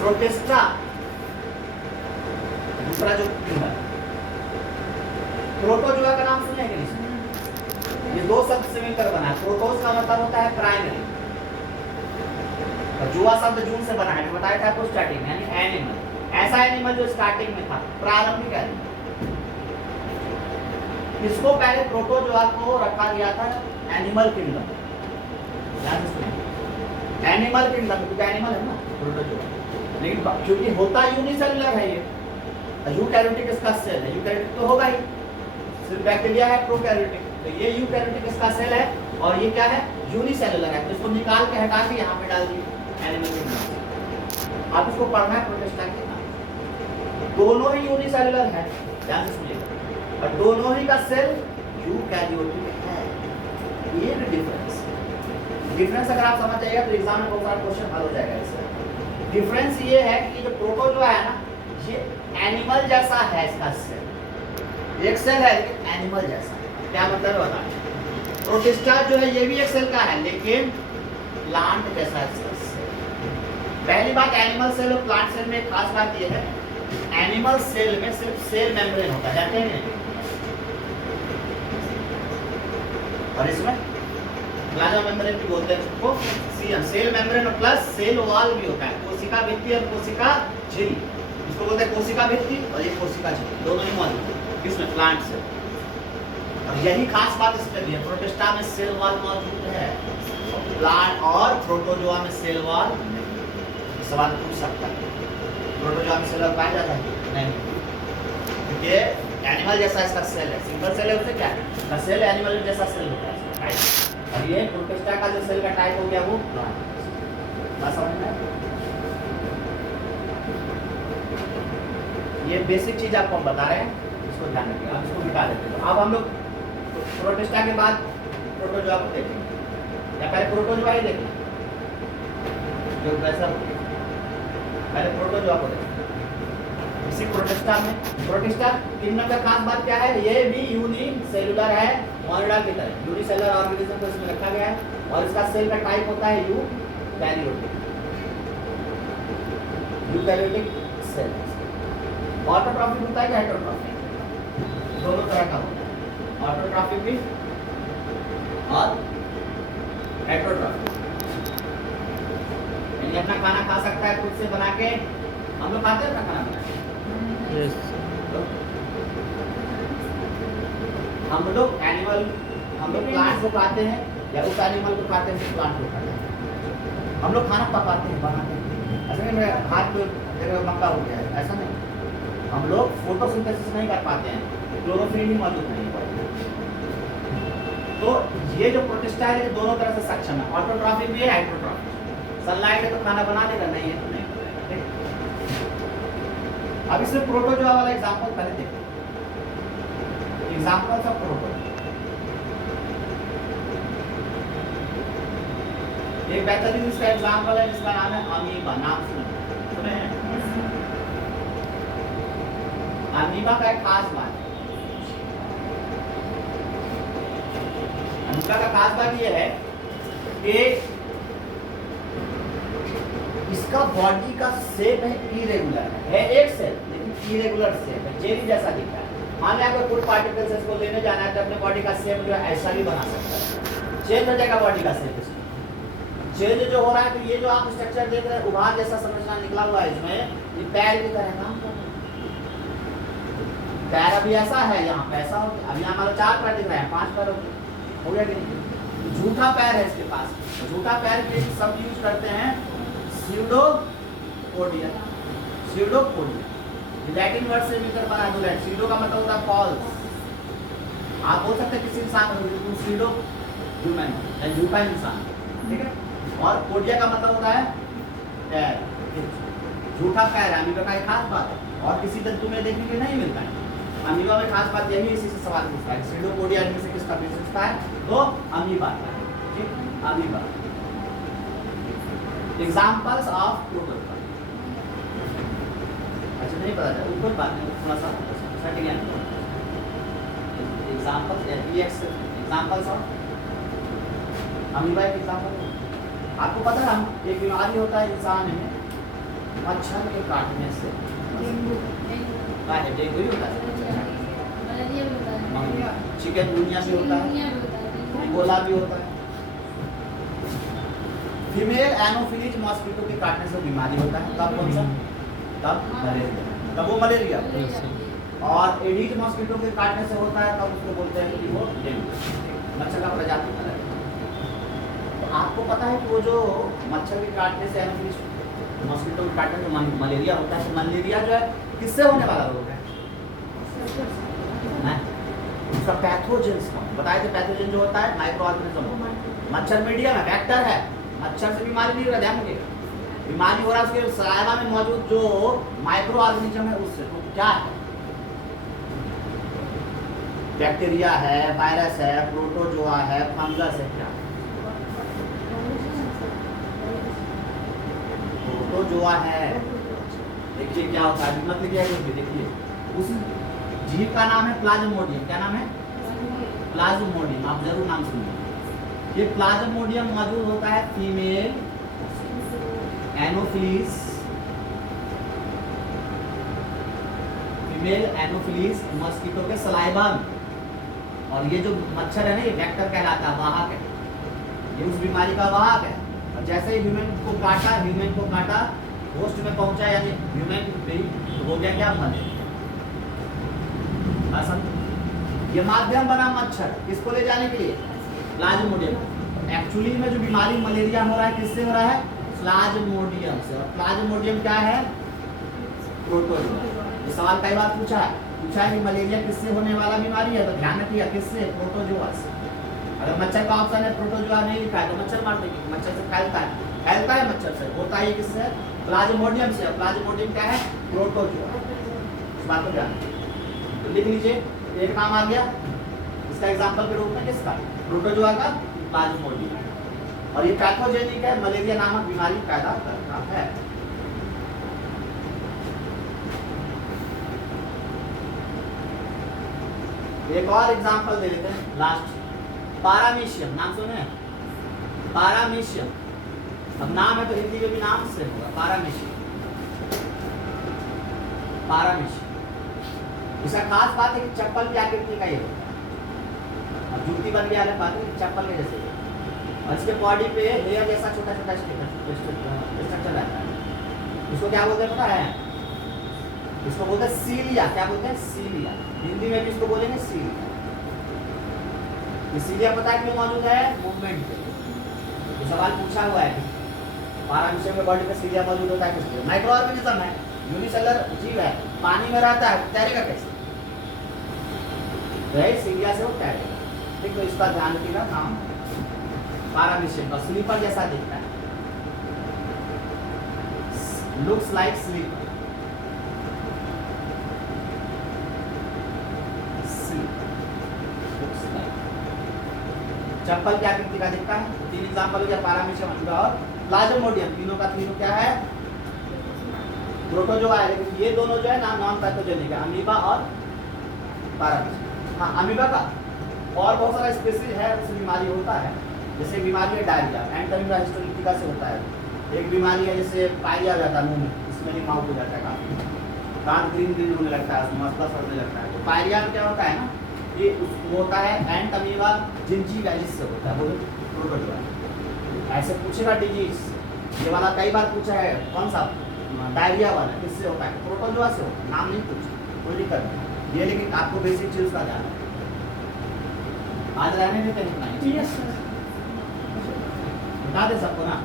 Protista दूसरा जो kingdom, protozoa का नाम सुने कि नहीं सुने? ये दो शब्द से मिलकर बना है। प्रोटोस का मतलब होता है प्राइमरी, और जुआ शब्द जून से बना है, बताया था आपको स्टार्टिंग में, यानी एनिमल, ऐसा एनिमल जो स्टार्टिंग में था, प्रारंभिक एनिमल। इसको पहले प्रोटोजुआ को रखा गया था एनिमल किंगडम, एनिमल किंगडम, क्योंकि एनिमल है ना प्रोटोजुआ, लेकिन क्योंकि होता यूनिसेलुलर है ये, यूकैरियोटिक इसका सेल है, यूकैरियोटिक तो होगा ही, सिर्फ बैक्टीरिया है प्रोकैरियोटिक, तो ये यूकैरियोटिक इसका सेल है, और ये क्या है यूनिसेलुलर है, तो इसको निकाल के हटा के यहाँ पे डाल दिए एनिमल किंगडम। आप इसको पढ़ना है प्रोटिस्टा के नाम, दोनों ही यूनिसेलुलर है, ध्यान से सुनिएगा, और दोनों ही का सेल यूकैरियोटिक है। ये डिफरेंस अगर आप समझ जाइएगा तो एग्जाम में बहुत सारा क्वेश्चन हल हो जाएगा इससे। डिफरेंस ये है कि जो प्रोटोजुआ है ना, ये एनिमल जैसा है, इसका सेल एक सेल है लेकिन एनिमल जैसा। क्या मतलब है बताइए? प्रोटिस्टा जो है ये भी एक सेल का है, लेकिन प्लांट जैसा है इसका सेल। पहली बात, एनिमल सेल और प्लांट सेल में एक खास बात ये है, एनिमल सेल में सिर्फ सेल मेम्ब्रेन होता है, जानते हैं नहीं? और इसमें प्लाज्मा मेम्ब्रेन भी बोलते हैं उसको, सेल मेम्ब्रेन और प्लस सेल वॉल भी होता है, कोशिका भित्ति और कोशिका झिल्ली, इसको बोलते हैं कोशिका भित्ति और ये कोशिका झिल्ली, दोनों ही मौजूद है किसमें? प्लांट से। और यही खास बात इसमें भी है, प्रोटिस्टा में सेल वॉल मौजूद है, प्लांट और प्रोटोजुआ में सेल वॉल नहीं। सवाल पूछ सकता है, प्रोटोजुआ में सेल वॉल पाया जाता है? नहीं, क्योंकि एनिमल जैसा इसका सेल है, सिंगल सेल है, उससे क्या है? सेल एनिमल जैसा सेल होता है, और ये प्रोटिस्टा का जो सेल का टाइप हो गया वो प्लांट। बात समझ में? ये बेसिक चीज आपको हम बता रहे हैं, इसको ध्यान रखिए, आप इसको मिटा देते हैं। तो अब हम लोग प्रोटिस्टा के बाद प्रोटोजुआ को देखेंगे, या पहले प्रोटोजुआ ही देखेंगे जो वैसा हो, पहले प्रोटोजुआ को देखेंगे। इसी प्रोटिस्टा में, प्रोटिस्टा किंगडम का खास बात क्या है? ये भी यूनिसेलुलर है, मोनिडा की तरह यूनिसेलुलर ऑर्गेनिज्म को इसमें रखा गया है, और इसका सेल का टाइप होता है यूकैरियोटिक सेल। ऑटोट्रॉफिक होता है कि हेटेरोट्रॉफिक? दोनों तरह का होता है, ऑटोट्रॉफिक भी और हेटेरोट्रॉफिक। यानी अपना खाना खा सकता है खुद से बना के, हम लोग खाते हैं अपना खाना बना के? यस। हम लोग प्लांट को खाते हैं, या उस एनिमल को खाते हैं जो प्लांट को खाते हैं। हम लोग खाना पकाते हैं, बनाते हैं, ऐसा नहीं मेरे हाथ पे मक्का हो गया है, ऐसा नहीं। हम लोग फोटोसिंथेसिस नहीं कर पाते हैं, क्लोरोफिल ही मौजूद नहीं है। तो ये जो प्रोटिस्टा है, ये दोनों तरह से सक्षम है, ऑटोट्रॉफिक भी है, हेटेरोट्रॉफिक। सनलाइट है तो खाना बना देगा, नहीं है तो नहीं करेगा। अब इसमें प्रोटोजुआ वाला एग्जांपल पहले देखो, एग्जांपल्स ऑफ प्रोटोजुआ। एक बेहतरीन इसका एग्जांपल है जिसका नाम है अमीबा, नाम सुने हैं? अमीबा का एक खास बात है, अमीबा का खास बात यह है कि इसका बॉडी का शेप है इरेगुलर, है एक सेल लेकिन इरेगुलर शेप है, जेली जैसा दिखता है। मान लिया अगर फूड पार्टिकल्स इसको लेने जाना है तो अपने बॉडी का शेप जो है ऐसा भी बना सकता है, चेंज हो जाएगा बॉडी का शेप। चेंज जो हो रहा है, तो ये जो आप स्ट्रक्चर देख रहे हैं, उभार जैसा संरचना निकला हुआ है इसमें, ये पैर की तरह काम कर रहा है। पैर अभी ऐसा है, यहाँ पे ऐसा हो गया, अभी हमारा 4 पैर दिख रहे हैं, 5 पैर हो गया कि नहीं? झूठा पैर है इसके पास, झूठा पैर के लिए सब यूज करते हैं स्यूडोपोडिया, स्यूडोपोडिया लैटिन वर्ड से मिलकर बना है। स्यूडो का मतलब होता है फॉल्स। आप बोल सकते हैं किसी इंसान को स्यूडो ह्यूमन, झूठा इंसान, ठीक है। और पोडिया का मतलब होता है पैर, झूठा पैर। अमीबा का एक खास बात है, और किसी जंतु में देखने के नहीं मिलता है। अमीबा में खास बात यही, इसी से सवाल पूछता है, स्यूडोपोडिया में से किसका विशेषता है? तो अमीबा का, ठीक, अमीबा। Examples of protozoa. अच्छा नहीं पता था, ऊपर बात नहीं, थोड़ा सा सेटिंग है। एग्जांपल्स ऑफ अमीबा एक एग्जांपल है। आपको पता है, हम एक बीमारी होता है इंसान में, मच्छर के काटने से डेंगू क्या है? डेंगू ही होता है, मलेरिया भी होता है, चिकनगुनिया भी होता है, चिकनगुनिया भी होता है, इबोला भी होता है। फीमेल एनोफिलीज मॉस्किटो के काटने से बीमारी होता है, तब कौन सा? तब मलेरिया, तब वो मलेरिया। और एडिज मॉस्किटो के काटने से होता है तब उसको बोलते हैं कि वो डेंगू, मच्छर का प्रजाति अलग है। तो आपको पता है कि वो जो मच्छर के काटने से एनोफिलीज मॉस्किटो के काटने से मलेरिया होता है, तो मलेरिया जो है किससे होने वाला रोग है? उसका पैथोजेंस का बताए थे। पैथोजन जो होता है माइक्रो ऑर्गेनिज्म, मच्छर मीडियम है, वेक्टर है, मच्छर से बीमारी नहीं हो रहा, ध्यान रखिएगा। बीमारी हो रहा है उसके सलाइवा में मौजूद जो माइक्रो ऑर्गेनिज्म है उससे। तो क्या है? बैक्टीरिया है, वायरस है, प्रोटोजोआ है, फंगस है, क्या? प्रोटोजोआ है। देखिए क्या होता है, मतलब क्या है, देखिए उस जीव का नाम है प्लाज्मोडियम। क्या नाम है? प्लाज्मोडियम। आप जरूर नाम सुनिए। ये प्लाज्मोडियम मौजूद होता है female anopheles, female anopheles mosquito के सलाइवा में। और ये जो मच्छर है ना, ये वेक्टर कहलाता है, वाहक है, ये उस बीमारी का वाहक है। और जैसे ही ह्यूमन को काटा, होस्ट में पहुंचा यानी ह्यूमन पे, तो हो गया क्या? मलेरिया। ये माध्यम बना मच्छर किसको ले जाने के लिए? प्लाज्मोडियम। एक्चुअली में जो बीमारी मलेरिया हो रहा है किससे हो रहा है? प्लाज्मोडियम से। और प्लाज्मोडियम क्या है? प्रोटोजोआ। ये सवाल कई बार पूछा है कि मलेरिया किससे होने वाला बीमारी है, तो ध्यान रखिए किससे? प्रोटोजोआ से। अगर मच्छर का ऑप्शन है प्रोटोजोआ नहीं लिखा है तो मच्छर मार देंगे। मच्छर से फैलता है मच्छर से, होता है किससे? प्लाज्मोडियम से। प्लाज्मोडियम क्या है? प्रोटोजोआ। इस बात को ध्यान रखिए। तो लिख लीजिए, एक नाम आ गया इसका एग्जांपल के रूप में, किसका? प्रोटोजोआ का, प्लाज्मोडियम। और ये पैथोजेनिक है, मलेरिया नामक बीमारी पैदा करता है। एक और एग्जांपल दे लेते हैं लास्ट। पारामीशियम, नाम सुने? पारामीशियम। अब नाम है तो हिंदी में भी नाम से होगा, पारामीशियम। इसका खास बात है कि चप्पल की आकृति का ये होता है। अब जूती बन गया अलग बात है, चप्पल के जैसे। और इसके बॉडी पे हेयर जैसा छोटा छोटा स्ट्रक्चर रहता है। इसको क्या बोलते हैं पता है? इसको बोलते हैं सीलिया। क्या बोलते हैं? सीलिया। हिंदी में भी इसको बोलेंगे सीलिया। सीलिया पता है क्यों मौजूद है? मूवमेंट पे। तो सवाल पूछा हुआ है पारामीशियम के बॉडी पे सीलिया मौजूद होता है किसलिए? माइक्रो ऑर्गेनिज्म है, यूनिसेलुलर जीव है, पानी में रहता है, तैरेगा कैसे? सीलिया से वो तैरेगा। ठीक, तो इसका ध्यान रखिएगा। नाम पारामीशियम का स्लीपर जैसा दिखता है, लुक्स लाइक स्लीपर। चप्पल की आकृति का दिखता है। तीन एग्जांपल हो गया, पारामीशियम, अमीबा और प्लाज्मोडियम। तीनों का तीनों क्या है? प्रोटोजोआ है। लेकिन ये दोनों जो है नॉन पैथोजेनिक है, अमीबा और पारामीशियम। हाँ, अमीबा का और बहुत सारा स्पीशीज है उससे बीमारी होता है। जैसे बीमारी है डायरिया, एंटमीबा हिस्टोरिटिका से होता है। एक बीमारी है जैसे पायरिया हो जाता है मुंह में, इसमें भी माउथ हो जाता है, काफी दांत ग्रीन होने लगता है, मसला सड़ने लगता है। तो पायरिया में क्या होता है ना, ये होता है एंटमीबा जिंजीवैलिस से होता है, वो प्रोटोजोआ। ऐसे पूछेगा डिजीज, ये वाला कई बार पूछा है, कौन सा? डायरिया वाला किससे होता है? प्रोटोजोआ से होता है। नाम नहीं पूछा, कोई दिक्कत नहीं ये, लेकिन आपको बेसिक चीज का ध्यान है। आज रहने देते हैं इतना, बता दे सबको ना,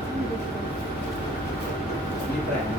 लिख रहे हैं।